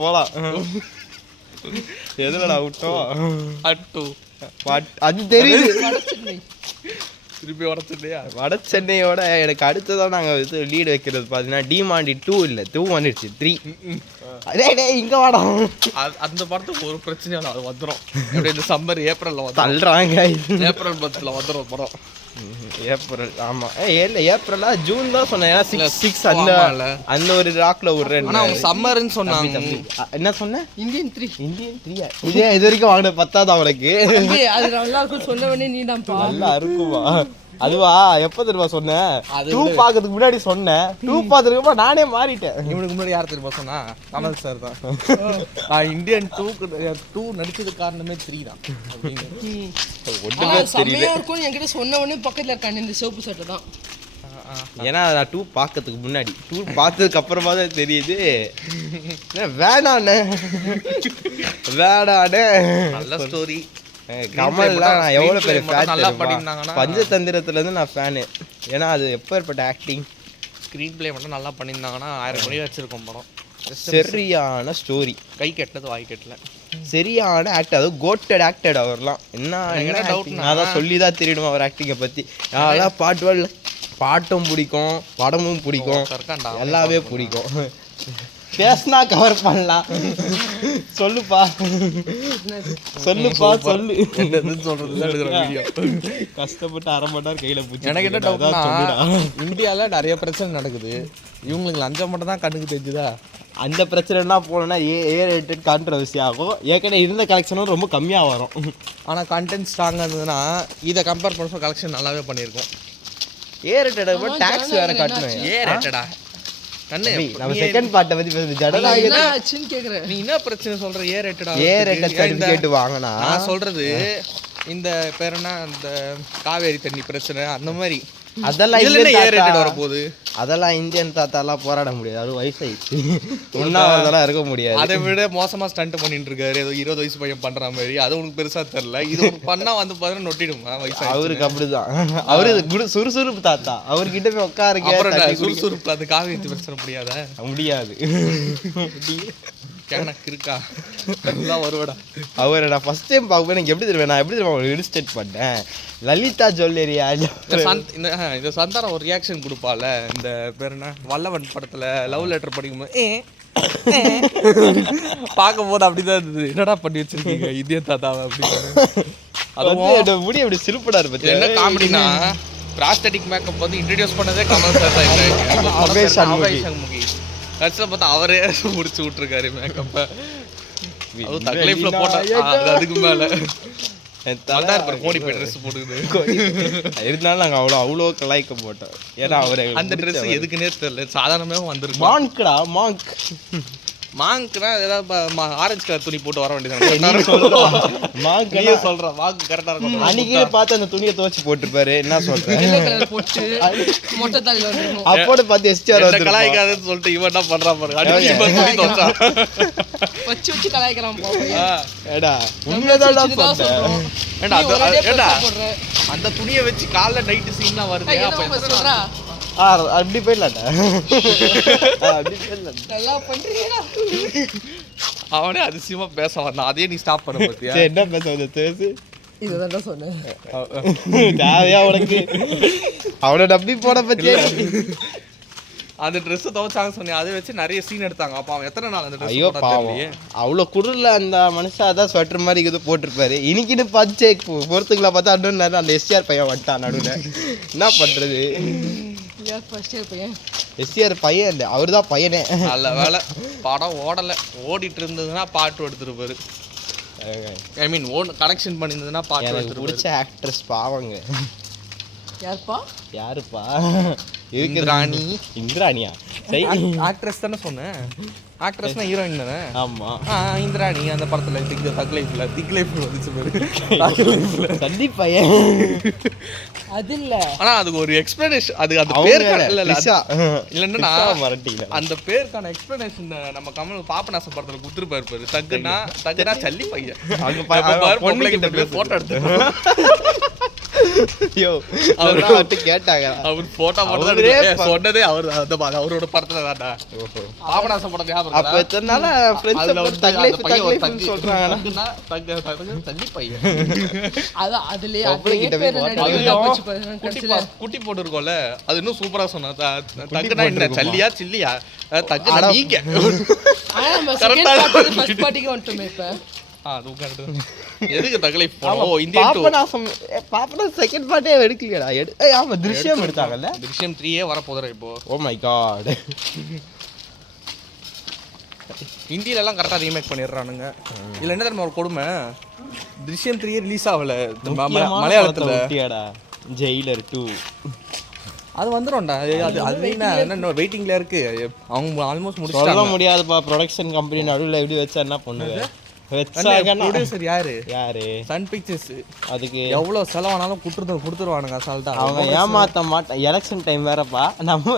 போலாம். எதுலடா விட்டோம்? அது தெரியுது. திருப்பி வட சென்னையோட எனக்கு அடுத்ததான் நாங்கள் இது லீடு வைக்கிறது பார்த்தீங்கன்னா டிமாண்டி 2 இல்லை 2 வந்துடுச்சு 3. அதே இங்கே வாடா. அந்த படத்துக்கு ஒரு பிரச்சனையும் அது வந்துடும். இந்த சம்மர் ஏப்ரலில் தள்ளுறாங்க. ஏப்ரல் மந்த்தில் வந்துடும் படம். ஏப்ரல் ஆமாம். இல்லை ஏப்ரலா ஜூன் தான் சொன்னேன். ஏன்னா 6 அந்த ஒரு ராக்கில் விட்றேன். ஆனால் சம்மர்ன்னு சொன்னாங்க. என்ன சொன்னேன்? இந்தியன் 3 இதே இது வரைக்கும் வாங்கின 10வது அவனுக்கு. அது நல்லா இருக்கும் சொன்னவனே நீ தான் நல்லா இருக்குமா? அதுவா எப்போ தெரியுமா சொன்னேன்? 2 பார்க்கறதுக்கு முன்னாடி சொன்னேன். 2 பார்த்துருக்கப்ப நானே மாறிட்டேன். இவனுக்கு முன்னாடி யார் தெரியுமா சொன்னா? கமல் சார் தான். இந்தியன் 2 நடிச்சது காரணமே 3 தான். ஒன்றுமே தெரியல. என்கிட்ட சொன்னவனே பக்கத்தில் இருக்காங்க இந்த சிவப்பு சட்டை தான். ஏன்னா நான் 2 பார்க்கறதுக்கு முன்னாடி 2 பார்த்ததுக்கு அப்புறமா தான் தெரியுது வேணாண்ணே. நல்ல ஸ்டோரி. கமல்லாம் நான் எவ்வளோ பெரிய ஃபேன். பஞ்சதந்திரத்துலேருந்து நான் ஃபேனு. ஏன்னா அது எப்பேற்பட்ட ஆக்டிங். ஸ்க்ரீன் பிளே மட்டும் நல்லா பண்ணியிருந்தாங்கன்னா 1000 கோடி வச்சிருக்கோம் படம். சரியான ஸ்டோரி. கை கெட்டது வாய் கெட்டல. சரியான ஆக்டர். அதாவது கோட்டட் ஆக்டட் அவர்லாம். என்ன டவுட் நான் தான் சொல்லி தான் தெரியணும் அவர் ஆக்டிங்கை பற்றி. அதெல்லாம் பாட்டும் பிடிக்கும், படமும் பிடிக்கும், எல்லாமே பிடிக்கும். பேசினா கவர் பண்ணலாம். சொல்லுப்பா சொல்லு. கஷ்டப்பட்டு 1/2 மணி நேரம் கையில பூச்சி. எனக்கு என்ன டவுட்னா, இந்தியால நிறைய பிரச்சனை நடக்குது. இவங்களுக்கு லஞ்சம் மட்டும் தான் கண்ணுக்கு தெரிஞ்சுதா? அந்த பிரச்சனைனா போனோம்னா ஏ-ரேட்டட் கான்ட்ரவர்சி ஆகும். ஏற்கனவே இருந்த கலெக்ஷனும் ரொம்ப கம்மியாக வரும். ஆனால் கண்டென்ட் ஸ்ட்ராங்காக இருந்ததுன்னா இதை கம்பேர் பண்ணுறப்ப கலெக்ஷன் நல்லாவே பண்ணியிருக்கோம். ஏ-ரேட்டட் டேக்ஸ் வேற கட்டணும். ஏ-ரேட்டடா நம்ம செகண்ட் பார்ட்ட பத்தி பேசுறது ஜடலா. என்னாச்சுன்னு கேக்குறேன். நீ என்ன பிரச்சனை சொல்ற? ஏ-ரேட்டடா ஏ-ரேட்டட் சர்டிபிகேட் வாங்குனா நான் சொல்றது இந்த பேர் என்ன, இந்த காவேரி தண்ணி பிரச்சனை அந்த மாதிரி. அதெல்லாம் ஏ-ரேட்டட் வர போகுது. அதெல்லாம் இந்தியன் தாத்தாலாம் போராட முடியாது. அது வயசாயிடுச்சு. ஒன்னாவதெல்லாம் இருக்க முடியாது. அதை விட மோசமா ஸ்டண்ட் பண்ணிட்டு இருக்காரு. ஏதோ 20 வயசு பையன் பண்ற மாதிரி. அது உனக்கு பெருசா தெரியல. இது பண்ணா வந்து பாத்தீங்கன்னா நொட்டிடுமா வயசு. அவருக்கு அப்படிதான். அவரு சுறுசுறுப்பு தாத்தா. அவர்கிட்ட போய் உட்காருங்க. சுறுசுறுப்பு அது காவேரி பிரச்சனை முடியாது. எனக்கு இருக்கா வருவடா. அவரை நான் ஃபர்ஸ்ட் டைம் பார்க்கும்போது எனக்கு எப்படி தெரியும், நான் எப்படி தெரியும் இன்ஸ்டேட் பண்ணேன். லலிதா ஜுவல்லரியா இந்த சந்தானம் ஒரு ரியாக்ஷன் கொடுப்பால. இந்த பேர் என்ன, வல்லவன் படத்துல லவ் லெட்டர் படிக்கும்போது பார்க்கும் போது அப்படிதான் இருந்தது. என்னடா பண்ணி வச்சிருக்கீங்க இதே தாத்தாவை அப்படின்னு. அது முடி அப்படி சிரிப்படா இருப்பது. என்ன காமெடினா, பிராஸ்தட்டிக் மேக்கப் வந்து இன்ட்ரடியூஸ் பண்ணதே கமல் சார் தான். அபேஷ் கட்சியில் பார்த்தா அவரே முடிச்சு விட்டுருக்காரு மேக்கப்பை. அது தக்லைஃப்ல போட்டா அதுக்கு மேலே கோடி போய் ட்ரெஸ் போட்டுக்குது. இருந்தாலும் நாங்கள் அவ்வளோ கலாய்க்க போட்டோம். ஏன்னா அவரை அந்த ட்ரெஸ் எதுக்குன்னே தெரியல. சாதாரணமாக வந்துருக்கு. மாங்க்னா ஏதாவது ஆரஞ்சு கலர் துணி போட்டு வர வேண்டியது. சொல்றேன் மாங்க் கரெக்டா இருக்கும். அன்னைக்கு பார்த்து அந்த துணியை துவச்சு போட்டுருப்பாரு. என்ன சொல்றேன் அப்போட பார்த்து எஸ்டிஆர் வந்து கலாய்க்காதுன்னு சொல்லிட்டு இவன் என்ன பண்றான் பாருங்க. வச்சு கலாய்க்கலாம். அந்த துணியை வச்சு காலைல நைட்டு சீன்லாம் வருது. அப்படி போயிடலாட்டா. அவனே அதிசயமா பேச வந்தான். அதே நீ ஸ்டாப் பண்ண பத்தியா? என்ன பேச வந்த பேசு. இதுதான் சொன்னேன். தேவையா உனக்கு? அவனை நம்பி போன பத்தியா? அந்த ட்ரெஸ் துவைச்சாங்க சொன்னேன். அதை வச்சு நிறைய சீன் எடுத்தாங்க. அப்ப அவன் எத்தனை நாள் அந்த ட்ரெஸ்? ஐயோ பாவம், அவ்வளோ குளிர்ல அந்த மனுஷன் அதான் ஸ்வெட்டர் மாதிரி இது போட்டிருப்பாரு. இன்னைக்குன்னு பச்சை பொறுத்துக்கலாம் பார்த்தா அண்ணன் அந்த எஸ்ஆர் பையன் வந்துட்டான் நடுவில். என்ன பண்றது? எஸ்ஆர் பையன் இல்லை, அவரு தான் பையனே. நல்ல வேலை படம் ஓடலை. ஓடிட்டு இருந்ததுன்னா பாட்டு எடுத்துருப்பாரு. ஐ மீன் கனெக்ஷன் பண்ணியிருந்ததுன்னா பாட்டு எடுத்துருப்பாரு. பிடிச்ச ஆக்ட்ரஸ் பாவங்க. யாருப்பா? இந்திராணியா? ஆக்ட்ரஸ் தானே சொன்னேன். ஆக்ட்ரஸ்னா ஹீரோயின் தானே? ஆமா. இந்திராணி அந்த படத்துல திக் லைஃப்ல வந்துச்சு பாரு. கண்டிப்பா. அது இல்ல, ஆனா அதுக்கு ஒரு எக்ஸ்பிளனேஷன். அது அந்த பேருக்கான இல்லன்னா அந்த பேருக்கான எக்ஸ்பிளனேஷன் நம்ம கமல் பாபநாசம் படத்துல குடுத்துருப்பாரு பாரு. தக்குனா சல்லி பையன். போட்டோ எடுத்து ஐயோ அவரு வந்து கேட்டாங்க அவர் போட்டோ அவரே சொன்னதே அவர் அவரோட படத்துல தான்டா பாபநாசம் படம் ஞாபகம் அப்ப எத்தனால ஃப்ரெண்ட்ஸ் தக்லைஃப் சொல்றாங்க தள்ளி பையன் அதான் அதுலயே பொம்பளை கிட்ட போய் குட்டி போட்டு இருக்கோம்ல அது இன்னும் சூப்பரா சொன்னா தக்குனா என்ன சல்லியா சில்லியா தக்குனா நீங்க ஆனா நம்ம செகண்ட் பார்ட் ஃபர்ஸ்ட் பார்ட்டிக்கு வந்துட்டோமே இப்ப அது கரெக்ட் எதுக்கு தக்லைஃப் போனோம் இந்தியன் 2 பாப்பனாசம் செகண்ட் பார்ட்டே எடுக்கலையடா ஆமா திருஷ்யம் எடுத்தாங்கல்ல திருஷ்யம் 3 வர போதற இப்போ ஓ மை காட் ஹிந்தில எல்லாம் கரெக்டா ரீமேக் பண்ணிடுறானுங்க இல்ல என்ன தெரியுமா ஒரு கொடுமை திருஷ்யம் 3 ரிலீஸ் ஆகல மலையாளத்துல ஜெயிலர் 2 அது வந்துரும்டா அது என்ன வெயிட்டிங்ல இருக்கு அவங்க ஆல்மோஸ்ட் முடிச்சிட்டாங்க சொல்ல முடியாதுப்பா ப்ரொடக்ஷன் கம்பெனி நடுவுல எப்படி வச்சா என்ன பண்ணுவ ப்ரொடியூசர் யாரு சன் பிக்சர்ஸ் அதுக்கு எவ்வளவு செலவானாலும் கொடுத்துருவானுங்க அசால்ட்டா அவங்க ஏமாத்த மாட்டான் எலெக்ஷன் டைம் வேறப்பா நம்ம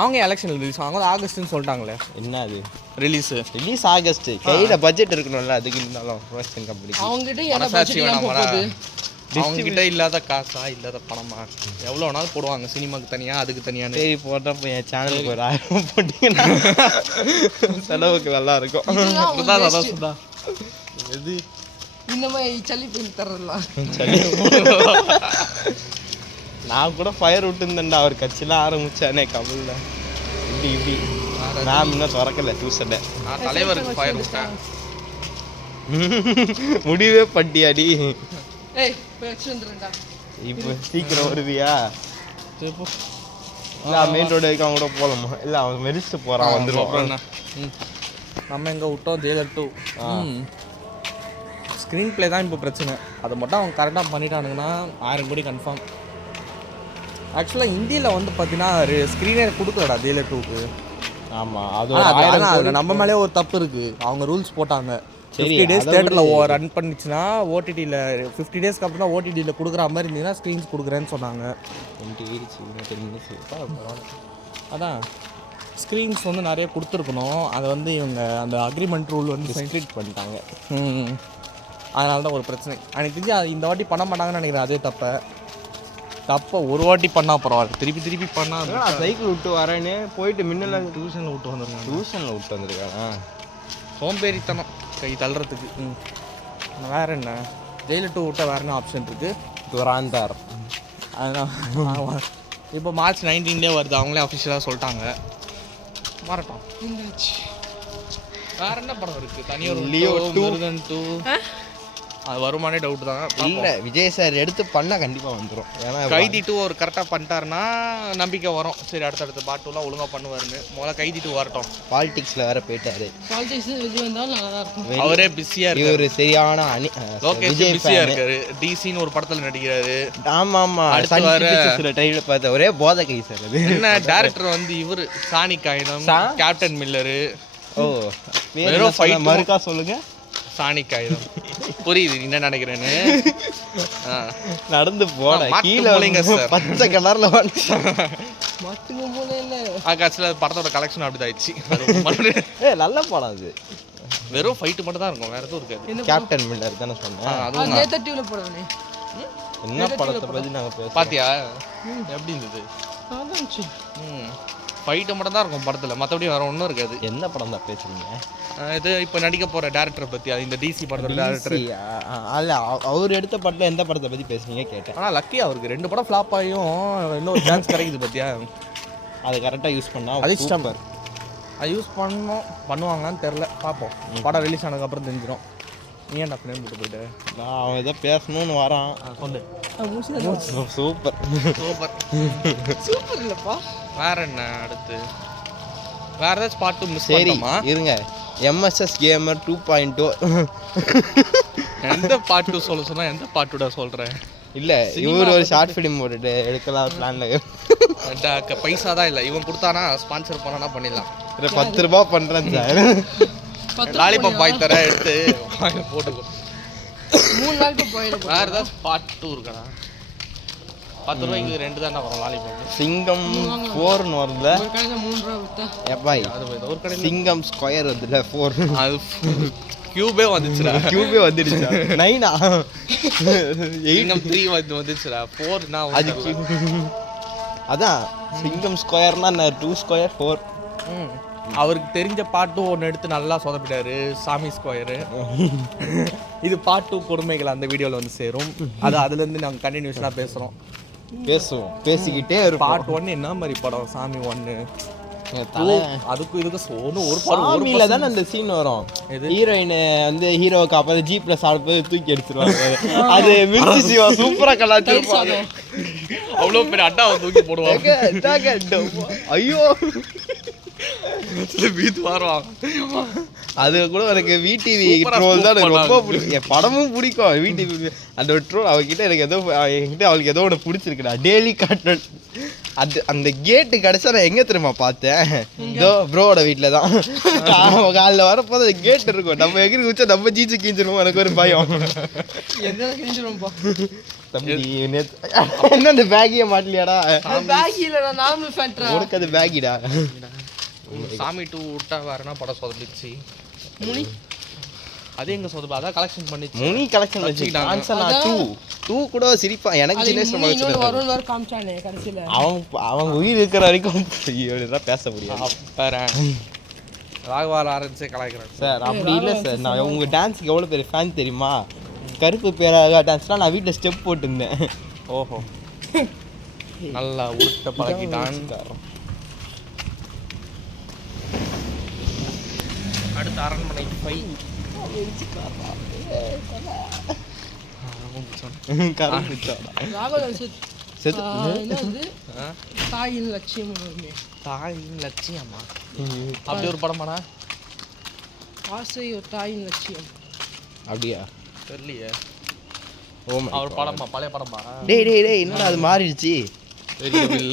அவங்க எலெக்ஷன் ரிலீஸ் அவங்க ஆகஸ்ட்னு சொல்லிட்டாங்களே என்ன அது ரிலீஸ் ஆகஸ்ட் கையில பட்ஜெட் இருக்கணும்ல அதுக்கு இருந்தாலும் ப்ரொடக்ஷன் கம்பெனி அவங்க கிட்ட என்ன பட்ஜெட் எல்லாம் போகுது அவங்க கிட்ட இல்லாத காசா இல்லாத பணமா எவ்வளவு வேணாலும் போடுவாங்க சினிமாக்கு தனியா அதுக்கு தனியா சரி போட்டப்ப என் சேனலுக்கு ஒரு 1000 போட்டீங்கன்னா செலவுக்கு நல்லா இருக்கும் எது இந்த மாதிரி சளி பண்ணி தரலாம் நான் கூட ஃபயர் விட்டுருந்தேன்டா அவர் கட்சியெல்லாம் ஆரம்பிச்சானே கமல்ல இப்படி நான் இன்னும் திறக்கல டியூஷனை நான் தலைவருக்கு ஃபயர் விட்டேன் முடிவே பட்டியாடி ஏய் பேச்சு வந்துறடா இப்போ சீக்கிரம் வருவியா இல்ல மெயின் ரோடு வரைக்கும் அவங்க கூட போகலாமா இல்ல அவன் மெரிச்சு போறான் வந்துருவான் நம்ம எங்க விட்டோம் ஜெயிலர் 2 ஸ்க்ரீன் பிளே தான் இப்போ பிரச்சனை அதை மட்டும் அவங்க கரெக்டாக பண்ணிட்டானுங்கன்னா 1000 கோடி கன்ஃபார்ம் ஆக்சுவலாக இந்தியில் வந்து பார்த்தீங்கன்னா ஸ்க்ரீனே கொடுக்கலடா ஜெயிலர் 2க்கு ஆமாம் அது நம்ம மேலே ஒரு தப்பு இருக்குது அவங்க ரூல்ஸ் போட்டாங்க 50 days தியேட்டரில் ரன் பண்ணிச்சுன்னா ஓடிடியில் 50 days அப்புறம் தான் ஓடிடியில் கொடுக்குற மாதிரி இருந்தீங்கன்னா ஸ்க்ரீன்ஸ் கொடுக்குறேன்னு சொன்னாங்க 10 minutes அதான் ஸ்க்ரீன்ஸ் வந்து நிறைய கொடுத்துருக்கணும் அதை வந்து இவங்க அந்த அக்ரிமெண்ட் ரூல் வந்து ரெஸ்ட்ரிக்ட் பண்ணிட்டாங்க அதனால தான் ஒரு பிரச்சனை எனக்கு தெரிஞ்சு இந்த வாட்டி பண்ண மாட்டாங்கன்னு நினைக்கிறேன் அதே தப்பை ஒரு வாட்டி பண்ணால் பரவாயில்ல திருப்பி பண்ணால் சைக்கிள் விட்டு வரேன்னு போயிட்டு முன்னெல்லாம் டியூஷனில் விட்டு வந்துருக்காங்க டியூஷனில் விட்டு வந்திருக்காங்க சோம்பேறித்தனம் கை தள்ளுறதுக்கு வேற என்ன ஜெயிலர் 2 விட்டால் வேற என்ன ஆப்ஷன் இருக்குது துராந்தார் அதனால் இப்போ மார்ச் 19 வருது அவங்களே அஃபிஷியலாக சொல்லிட்டாங்க வரட்டும் வேற என்ன படம் இருக்குது தனியார் லியோ 2 அது வருமானே டவுட் தான் இல்லை விஜய் சார் எடுத்து பண்ணால் கண்டிப்பாக வந்துடும் ஏன்னா கைதி 2 ஒரு கரெக்டாக பண்ணிட்டாருன்னா நம்பிக்கை வரும் சரி அடுத்தடுத்து பார்ட் 2லாம் ஒழுங்காக பண்ணுவாருன்னு முதல்ல கைதி 2 வரட்டும் பாலிடிக்ஸில் வேற போயிட்டாரு பாலிடிக்ஸ் விஜய் வந்தாலும் நல்லா தான் இருக்கும் அவரே பிஸியாக இருக்கு இவர் சரியான லோகேஷ் பிஸியாக இருக்காரு டிசின்னு ஒரு படத்தில் நடிக்கிறாரு ஆமாம் சில டைமில் பார்த்த ஒரே போதை கை சார் அது என்ன டேரக்டர் வந்து இவர் சாணி காகிதம் கேப்டன் மில்லரு வெறும் ஃபைட் மறுக்கா சொல்லுங்க சாணி காகிதம் புரியுது என்ன நினைக்கிறேன்னு நடந்து போன கீழே பச்சை கலர்ல மட்டுங்க போல இல்ல ஆகாசில் படத்தோட கலெக்ஷன் அப்படி ஆயிடுச்சு நல்ல படம் அது வெறும் ஃபைட்டு மட்டும் தான் இருக்கும் வேற எதுவும் இருக்காது கேப்டன் மில்லர் தானே சொன்னேன் அதுவும் நேத்து டிவில போடுவானே என்ன படத்தை பத்தி நாங்க பேச பாத்தியா எப்படி இருந்தது ஃபைட்டு மட்டும் தான் இருக்கும் படத்தில் மற்றபடி வேற ஒன்றும் இருக்காது என்ன படம் தான் பேசுறீங்க இது இப்போ நடிக்க போகிற டேரக்டரை பற்றி அது இந்த டிசி படத்தோட டேரக்டர் அல்ல அவர் எடுத்த படத்தில் எந்த படத்தை பற்றி பேசுனீங்க கேட்டேன் ஆனால் லக்கி அவருக்கு 2 படம் ஃப்ளாப் ஆகியும் இன்னொரு சான்ஸ் கிடைக்குது பார்த்தியா அதை கரெக்டாக யூஸ் பண்ணால் அது ஸ்டம்பர் அது யூஸ் பண்ணுவாங்களான்னு தெரில பார்ப்போம் படம் ரிலீஸ் ஆனதுக்கப்புறம் தெரிஞ்சிடும் நீ ஏன்டா ஃப்ரேம் போட்டு போயிட்டு நான் அவன் ஏதோ பேசணும்னு வரான் சொல்லு சூப்பர் சூப்பர் இல்லப்பா வேற என்ன அடுத்து வேற ஏதாச்சும் பாட்டு மிஸ் சரி பண்ணிட்டோமா இருங்க எம்எஸ்எஸ் கேமர் 2.0 எந்த பாட்டு சொல்ல சொன்னா எந்த பாட்டுடா சொல்கிறேன் இல்லை இவர் ஒரு ஷார்ட் ஃபிலிம் போட்டுட்டு எடுக்கலாம் பிளான்ல பைசா தான் இல்லை இவன் கொடுத்தானா ஸ்பான்சர் பண்ணனா பண்ணிடலாம் 10 ரூபாய் பண்ணுறேன் சார் லாலிபாப் பாய் தர எடுத்து போட்டுக்கோ 3 நாளுக்கு போயிடும் வேற ஏதாச்சும் பாட்டு இருக்கா 10 ரூபாய்க்கு 2 தான் வரும் லாலிபாப். சிங்கம் 4ன்னு வருதுல ஒரு கடையில 3 ரூபா வித்தா எப்பாய் அது ஒரு கடையில் சிங்கம் ஸ்கொயர் வந்துல 4 அது கியூபே வந்துச்சுடா. கியூபே வந்துடுச்சா 9ஆ சிங்கம் 3 வந்துச்சுடா. 4 நான் அது அதான் சிங்கம் ஸ்கொயர்னா 2 ஸ்கொயர் 4 அவருக்கு தெரிஞ்ச பாட்டு ஒன்று எடுத்து நல்லா சொதப்பிட்டாரு, சாமி ஸ்கொயரு. இது பாட்டு கொடுமைகள் அந்த வீடியோவில் வந்து சேரும். அது அதுலேருந்து நாங்கள் கண்டினியூஷனாக பேசுவோம், பேசிக்கிட்டே இருப்போம். பார்ட் 1 என்ன மாதிரி படம் சாமி 1 அதுக்கும் இதுக்கும் ஒரு சாமியில தானே அந்த சீன் வரும். ஹீரோயின் வந்து ஹீரோவுக்கு அப்புறம் ஜீப்ல சாப்பிட்டு தூக்கி அடிச்சிருவாங்க. அது மிர்ச்சி சிவா சூப்பரா கலாச்சிருப்பாங்க. அவ்வளோ பெரிய அட்டாவை தூக்கி போடுவாங்க. ஐயோ வீட்டு வருவாங்க. அது கூட எனக்கு விடிவி ட்ரோல் தான் எனக்கு ரொம்ப பிடிக்கும். என் படமும் பிடிக்கும் விடிவி. அந்த ட்ரோல் அவகிட்ட எனக்கு ஏதோ என்கிட்ட அவளுக்கு ஏதோ ஒன்று பிடிச்சிருக்குடா. டெய்லி காட்டன் அது அந்த கேட்டு கடைசியா நான் எங்கே தெரியுமா பார்த்தேன்? இதோ ப்ரோவோட வீட்டில் தான். காலைல வரப்போது அந்த கேட் இருக்கும். நம்ம எகிரி குச்சா நம்ம ஜீச்சு கீஞ்சிருவோம். எனக்கு ஒரு பயம். எங்க கிழிஞ்சிரும்பா தம்பி என்ன அந்த பேக்கியை மாட்டலையாடா? பேக் இல்ல நான் நார்மல் ஃபேண்ட்ரா. உனக்கு அது பேக்கிடா. சாமி 2 விட்டா வேறனா படம் சொதப்பிச்சு. முனி அது எங்க சொதப்பா? அதான் கலெக்ஷன் பண்ணிச்சு. முனி கலெக்ஷன் வச்சுக்கிட்டாங்க. 2 கூட சிரிப்பா. எனக்கு சின்ன வயசுல வருண் வேற காமிச்சானே கடைசில. அவங்க உயிர் இருக்கிற வரைக்கும் இப்படிதான் பேச முடியும். ராகவா லாரன்ஸே கலாய்க்கிறாங்க சார். அப்படி இல்லை சார், நான் உங்க டான்ஸுக்கு எவ்வளோ பெரிய ஃபேன் தெரியுமா? கருப்பு பேராக டான்ஸ்லாம் நான் வீட்டில் ஸ்டெப் போட்டுருந்தேன். ஓஹோ, நல்லா உருட்ட பழகிட்டான். அடுத்து அரண்மனை 5. ராகவன் செத்து என்னது தாயின் லட்சியம் வருமே. தாயின் லட்சியமா? அப்படி ஒரு படமாடா? ஆசை ஒரு தாயின் லட்சியம். அப்படியா? தெரியலையே. ஓ அவர் படமா? பழைய படமா? டேய் என்னடா அது மாறிடுச்சு? தெரியவில்லை.